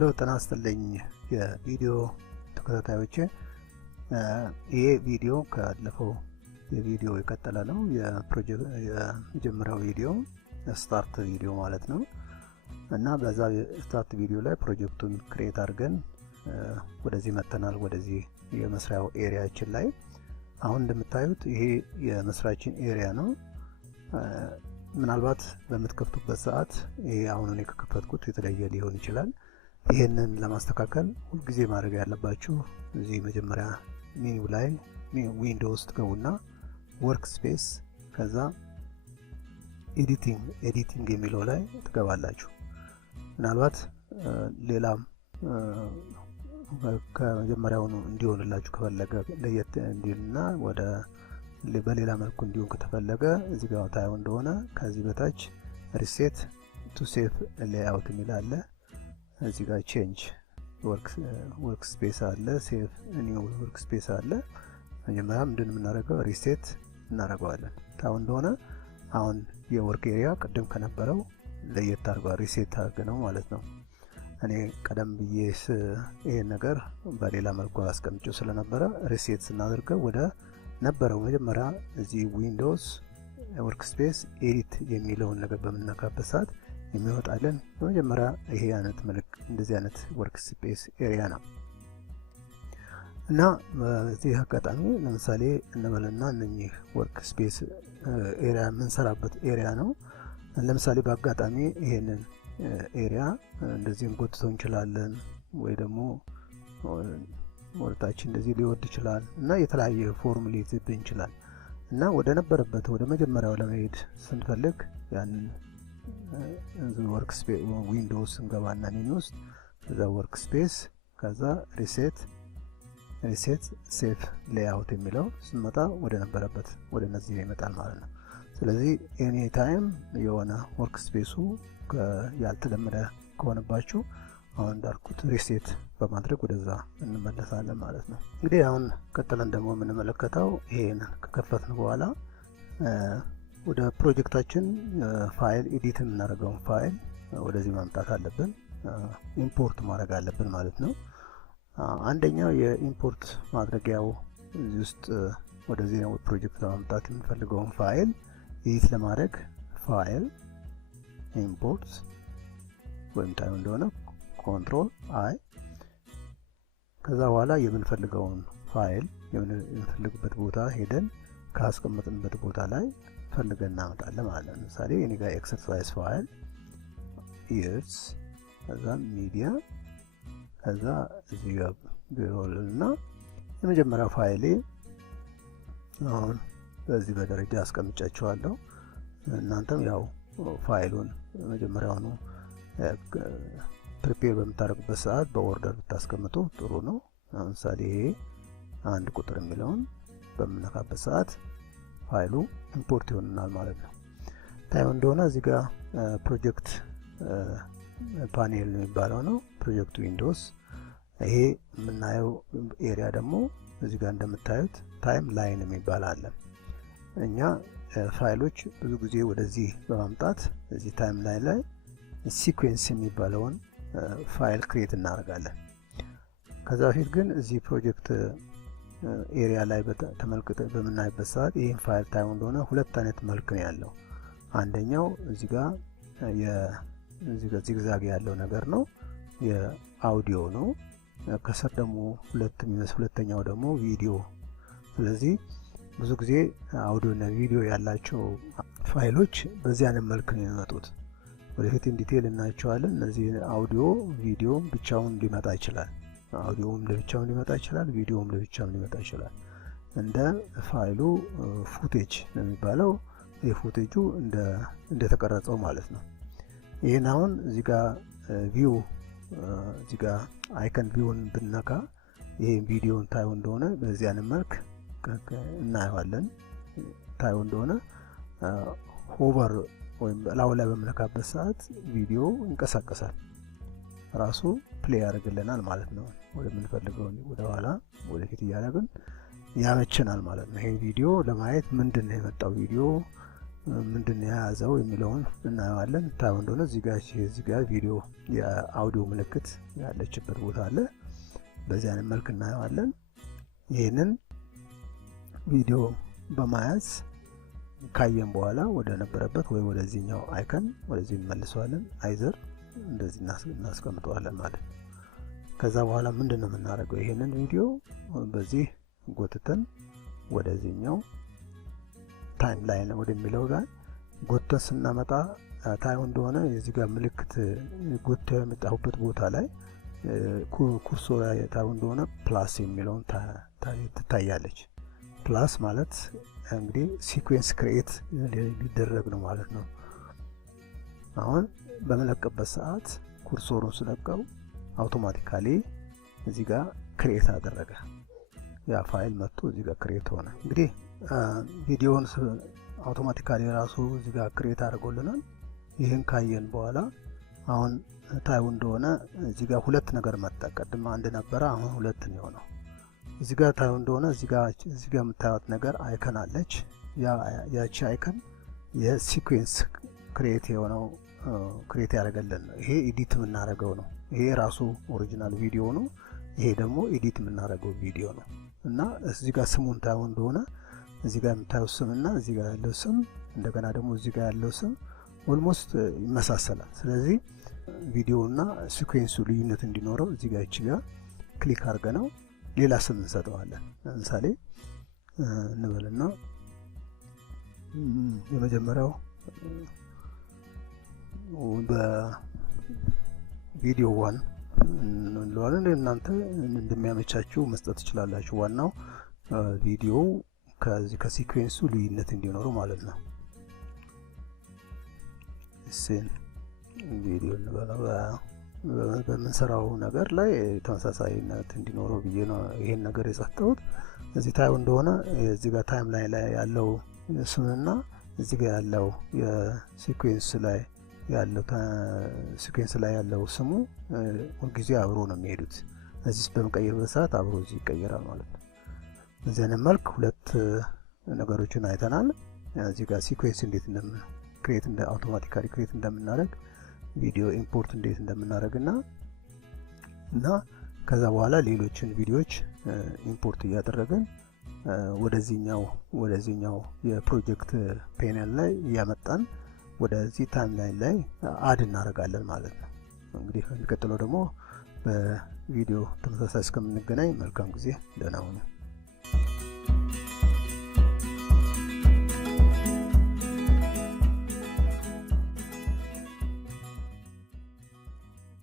ሄሎ ጤና ይስጥልኝ የቪዲዮ ተከታታዮቼ። ይሄ ቪዲዮ ካለፈው የቪዲዮ የቀጠለ ነው። የመጀመሪያው ቪዲዮ ስታርት ቪዲዮ ማለት ነው እና በዛ ስታርት ቪዲዮ ላይ ፕሮጀክቱን ክሬት አድርገን ወደዚህ መተናል። ወደዚህ የመስሪያው ኤሪያችን ላይ አሁን እንደምታዩት ይሄ የመስሪያችን ኤሪያ ነው። ምናልባት በምትከፍቱበት ሰዓት ይሄ አሁን እኔ ከከፈትኩት የተለየ ሊሆን ይችላል። ይሄንን ለማስተካከል ሁሉ ጊዜ ማድረግ ያለባችሁ እዚህ መጀመሪያ ሜኑ ላይ ዊንዶውስ ትገቡና ወርክስፔስ ከዛ ኤዲቲንግ የሚለው ላይ ትገባላችሁ። ምናልባት ሌላም ከመጀመሪያው እንዲሆንላችሁ ከፈለገ ለየት እንዲልና ወደ በሌላ መልኩ እንዲሆን ከተፈለገ እዚህ ጋር ታዩ እንደሆነ ከዚህ በታች ሪሴት ቱ ሴቭ ሌአውት የሚል አለ። እዚህ ጋር ቼንጅ ወርክ ስፔስ አለ፣ ሴቭ ኒው ወርክ ስፔስ አለ። መጀመሪያ ምንድነው የምናደርገው? ሪሴት እናደርገዋለን። ታው እንደሆነ አሁን የወርክ ኤሪያ ቅድም ከነበረው ለየት አድርጓል። ሪሴት አድርገነው ማለት ነው። እኔ ቀደም ብዬ ይሄን ነገር በሌላ መልኩ አስቀምጬው ስለነበረ ሪሴት ስናደርገው ወደ ነበረው መጀመሪያ እዚህ ዊንዶውስ ወርክ ስፔስ ኤዲት የሚለውን ነገር በመነካበት ሰዓት የሚወጣልን በመጀመሪያ ይሄ አይነት ምልክት እንደዚህ አይነት ወርክ ስፔስ ኤሪያ ነው እና በዚህ አጋጣሚ ለምሳሌ እንበልና እነኚህ ወርክ ስፔስ ኤሪያ የምንሰራበት ኤሪያ ነው። ለምሳሌ በአጋጣሚ ይሄንን ኤሪያ እንደዚህ እንጎትተው እንችላለን ወይ ደግሞ ወርታችን እንደዚህ ሊወድ ይችላል እና የተለያየ ፎርም ሊይዝብን ይችላል እና ወደ ነበረበት ወደ መጀመሪያው ለመሄድ ስንፈልግ ያንን ወርክ ስፔስ ዊንዶውስ እንገባና ሜኑ ውስጥ ከዛ ወርክ ስፔስ ከዛ ሪሴት ሴቭ ሌአውት የሚለው ስንመጣ ወደ ነበረበት ወደ እነዚህ ይመጣል ማለት ነው። ስለዚህ ኤኒ ታይም የሆነ ወርክ ስፔሱ ያልተለመደ ከሆነባችሁ አሁን እንዳልኩት ሪሴት በማድረግ ወደዛ እንመለሳለን ማለት ነው። እንግዲህ አሁን ቀጥለን ደግሞ የምንመለከተው ይሄን ከከፈትን በኋላ ወደ ፕሮጀክታችን ፋይል ኤዲት የምናደርገውን ፋይል ወደዚህ ማምጣት አለብን፣ ኢምፖርት ማድረግ አለብን ማለት ነው። አንደኛው የኢምፖርት ማድረጊያው እዚህ ውስጥ ወደዚህ ፕሮጀክት ለማምጣት የምንፈልገውን ፋይል ኤዲት ለማድረግ ፋይል ኢምፖርት ወይም ታዩ እንደሆነ ኮንትሮል አይ ከዛ በኋላ የምንፈልገውን ፋይል የምንፈልግበት ቦታ ሄደን ካስቀመጥንበት ቦታ ላይ ፈልገን እናመጣለን ማለት ነው። ለምሳሌ እኔ ጋር ኤክሰርሳይዝ ፋይል ኢየርስ ከዛ ሚዲያ ከዛ እዚህ ጋር ቢሮልና የመጀመሪያው ፋይሌ አሁን በዚህ በደረጃ አስቀምጫቸዋለሁ። እናንተም ያው ፋይሉን መጀመሪያውኑ ፕሪፔር በምታደርጉበት ሰዓት በኦርደር ብታስቀምጡ ጥሩ ነው። ለምሳሌ ይሄ አንድ ቁጥር የሚለውን በምነካበት ሰዓት ፋይሉ ኢምፖርት ይሆንናል ማለት ነው። ታዩ እንደሆነ እዚህ ጋር ፕሮጀክት ፓኔል የሚባለው ነው ፕሮጀክት ዊንዶውስ። ይሄ የምናየው ኤሪያ ደግሞ እዚህ ጋር እንደምታዩት ታይም ላይን የሚባል አለ። እኛ ፋይሎች ብዙ ጊዜ ወደዚህ በማምጣት እዚህ ታይም ላይን ላይ ሲኩዌንስ የሚባለውን ፋይል ክሬት እናደርጋለን። ከዛ በፊት ግን እዚህ ፕሮጀክት ኤሪያ ላይ ተመልክተን በምናይበት ሰዓት ይሄን ፋይል ታዩ እንደሆነ ሁለት አይነት መልክ ነው ያለው። አንደኛው እዚህ ጋር ዚግዛግ ያለው ነገር ነው፣ የአውዲዮ ነው። ከስር ደግሞ ሁለተኛው ደግሞ ቪዲዮ። ስለዚህ ብዙ ጊዜ አውዲዮ እና ቪዲዮ ያላቸው ፋይሎች በዚህ አይነት መልክ ነው የሚመጡት። ወደፊት ዲቴል እናያቸዋለን። እነዚህ አውዲዮ ቪዲዮ ብቻውን ሊመጣ ይችላል። አውዲዮም ለብቻው ሊመጣ ይችላል፣ ቪዲዮም ለብቻው ሊመጣ ይችላል። እንደ ፋይሉ ፉቴጅ ነው የሚባለው። የፉቴጁ እንደ ተቀረጸው ማለት ነው። ይሄን አሁን እዚህ ጋር ቪው እዚህ ጋር አይከን ቪውን ብነካ ይሄ ቪዲዮን ታዩ እንደሆነ በዚህ አይነት መልክ እናየዋለን። ታዩ እንደሆነ ሆቨር ወይም ላው ላይ በመነካበት ሰዓት ቪዲዮ ይንቀሳቀሳል፣ ራሱ ፕሌይ ያደርግልናል ማለት ነው። ወደ ምንፈልገው ወደ ኋላ ወደፊት እያደረግን ያመችናል ማለት ነው። ይሄ ቪዲዮ ለማየት ምንድነው የመጣው ቪዲዮ ምንድነው የያዘው የሚለውን እናየዋለን። ታው እንደሆነ እዚህ ጋር ቪዲዮ የአውዲዮ ምልክት ያለችበት ቦታ አለ። በዚህ አይነት መልክ እናየዋለን። ይሄንን ቪዲዮ በማያዝ ካየን በኋላ ወደ ነበረበት ወይ ወደዚህኛው አይከን ወደዚህ እንመልሰዋለን። አይዘር እንደዚህ እናስቀምጠዋለን ማለት ነው። ከዛ በኋላ ምንድነው የምናደርገው? ይሄንን ቪዲዮ በዚህ ጎትተን ወደዚህኛው ታይም ላይን ወደሚለው ጋር ጎትተን ስናመጣ ታዩ እንደሆነ የዚህ ጋር ምልክት ጎትተው የመጣሁበት ቦታ ላይ ኩርሶር ታዩ እንደሆነ ፕላስ የሚለውን ትታያለች። ፕላስ ማለት እንግዲህ ሲኩዌንስ ክሬት ሊደረግ ነው ማለት ነው። አሁን በመለቀበት ሰዓት ኩርሶሩን ስለቀው አውቶማቲካሊ እዚህ ጋር ክሬት አደረገ። ያ ፋይል መጥቶ እዚህ ጋር ክሬት ሆነ። እንግዲህ ቪዲዮውን አውቶማቲካሊ ራሱ እዚህ ጋር ክሬት አድርጎልናል። ይሄን ካየን በኋላ አሁን ታዩ እንደሆነ እዚህ ጋር ሁለት ነገር መጣ። ቀድማ አንድ ነበረ፣ አሁን ሁለት ነው የሆነው። እዚህ ጋር ታዩ እንደሆነ እዚህ ጋር የምታዩት ነገር አይከን አለች። ያቺ አይከን የሲኩዌንስ ክሬት የሆነው ክሬት ያደረገልን ነው። ይሄ ኤዲት የምናደርገው ነው። ይሄ ራሱ ኦሪጂናል ቪዲዮ ነው። ይሄ ደግሞ ኤዲት የምናደርገው ቪዲዮ ነው። እና እዚህ ጋር ስሙን ታዩ እንደሆነ እዚህ ጋር የምታዩት ስምና እዚህ ጋር ያለው ስም እንደገና ደግሞ እዚህ ጋር ያለው ስም ኦልሞስት ይመሳሰላል። ስለዚህ ቪዲዮውና ሲኩዌንሱ ልዩነት እንዲኖረው እዚህ ጋር እቺ ጋር ክሊክ አድርገነው ሌላ ስም እንሰጠዋለን። ለምሳሌ እንበልና የመጀመሪያው በቪዲዮ 1 እንለዋለን። እናንተ እንደሚያመቻችሁ መስጠት ትችላላችሁ። ዋናው ቪዲዮ ከዚህ ከሲኩዌንሱ ልዩነት እንዲኖረው ማለት ነው። እሺን ቪዲዮ እንበለው በምንሰራው ነገር ላይ ተመሳሳይነት እንዲኖረው ብዬ ነው ይሄን ነገር የሰጠሁት። እዚህ ታዩ እንደሆነ እዚህ ጋር ታይም ላይ ያለው ስምና እዚህ ጋር ያለው የሲኩዌንስ ላይ ያለው ስሙ ሁልጊዜ አብሮ ነው የሚሄዱት። እዚህ በመቀየርበት ሰዓት አብሮ እዚህ ይቀየራል ማለት ነው። በዚህ አይነት መልክ ሁለት ነገሮችን አይተናል። እዚህ ጋር ሲኩዌንስ እንዴት አውቶማቲካሊ ክሬት እንደምናደርግ፣ ቪዲዮ ኢምፖርት እንዴት እንደምናደርግና ከዛ በኋላ ሌሎችን ቪዲዮዎች ኢምፖርት እያደረግን ወደዚህኛው የፕሮጀክት ፔነል ላይ እያመጣን ወደዚህ ታይምላይን ላይ አድ እናደርጋለን ማለት ነው። እንግዲህ የሚቀጥለው ደግሞ በቪዲዮ ተመሳሳይ እስከምንገናኝ መልካም ጊዜ፣ ደህና ሁኑ።